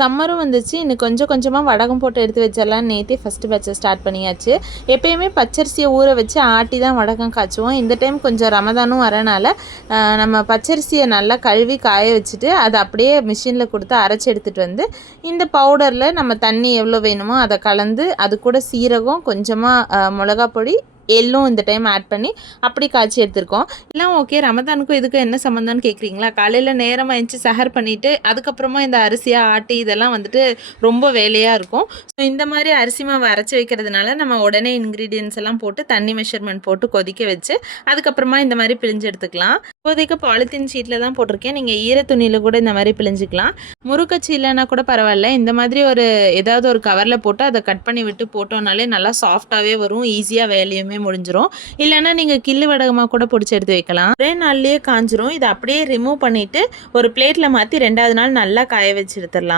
சம்மரும் வந்துச்சு. இன்னும் கொஞ்சம் கொஞ்சமாக வடகம் போட்டு எடுத்து வச்சிடலான்னு நேற்றே ஃபஸ்ட்டு பேட்சை ஸ்டார்ட் பண்ணியாச்சு. எப்பயுமே பச்சரிசியை ஊற வச்சு ஆட்டி தான் வடகம் காய்ச்சுவோம். இந்த டைம் கொஞ்சம் ரமதானும் வரனால நம்ம பச்சரிசியை நல்லா கழுவி காய வச்சுட்டு அதை அப்படியே மிஷினில் கொடுத்து அரைச்சி எடுத்துகிட்டு வந்து இந்த பவுடரில் நம்ம தண்ணி எவ்வளோ வேணுமோ அதை கலந்து அது கூட சீரகம் கொஞ்சமாக மிளகா பொடி எள்ளும் இந்த டைம் ஆட் பண்ணி அப்படி காய்ச்சி எடுத்துருக்கோம். எல்லாம் ஓகே. ரமதானுக்கும் இதுக்கும் என்ன சம்மந்தம்னு கேட்குறீங்களா? காலையில் நேரமாக எழுந்துச்சி சஹர் பண்ணிவிட்டு அதுக்கப்புறமா இந்த அரிசியாக ஆட்டி இதெல்லாம் வந்துட்டு ரொம்ப வேலையாக இருக்கும். ஸோ இந்த மாதிரி அரிசி மாவு அரைச்சி வைக்கிறதுனால நம்ம உடனே இன்க்ரீடியன்ஸ் எல்லாம் போட்டு தண்ணி மெஷர்மெண்ட் போட்டு கொதிக்க வச்சு அதுக்கப்புறமா இந்த மாதிரி பிழிஞ்சு எடுத்துக்கலாம். இப்போதைக்கு பாலித்தீன் ஷீட்டில் தான் போட்டிருக்கேன். நீங்கள் ஈர துணியில் கூட இந்த மாதிரி பிழிஞ்சிக்கலாம். முறுக்கச்சி இல்லைன்னா கூட பரவாயில்ல. இந்த மாதிரி ஏதாவது ஒரு கவரில் போட்டு அதை கட் பண்ணி விட்டு போட்டோம்னாலே நல்லா சாஃப்டாகவே வரும். ஈஸியாக வேலையுமே முடிஞ்சிரும். இல்லைன்னா நீங்கள் கில்லு வடகமாக கூட பிடிச்சி எடுத்து வைக்கலாம். ஒரே நாள்லேயே காஞ்சிரும். இதை அப்படியே ரிமூவ் பண்ணிவிட்டு ஒரு பிளேட்டில் மாற்றி 2வது நாள் நல்லா காய வச்சு எடுத்துடலாம்.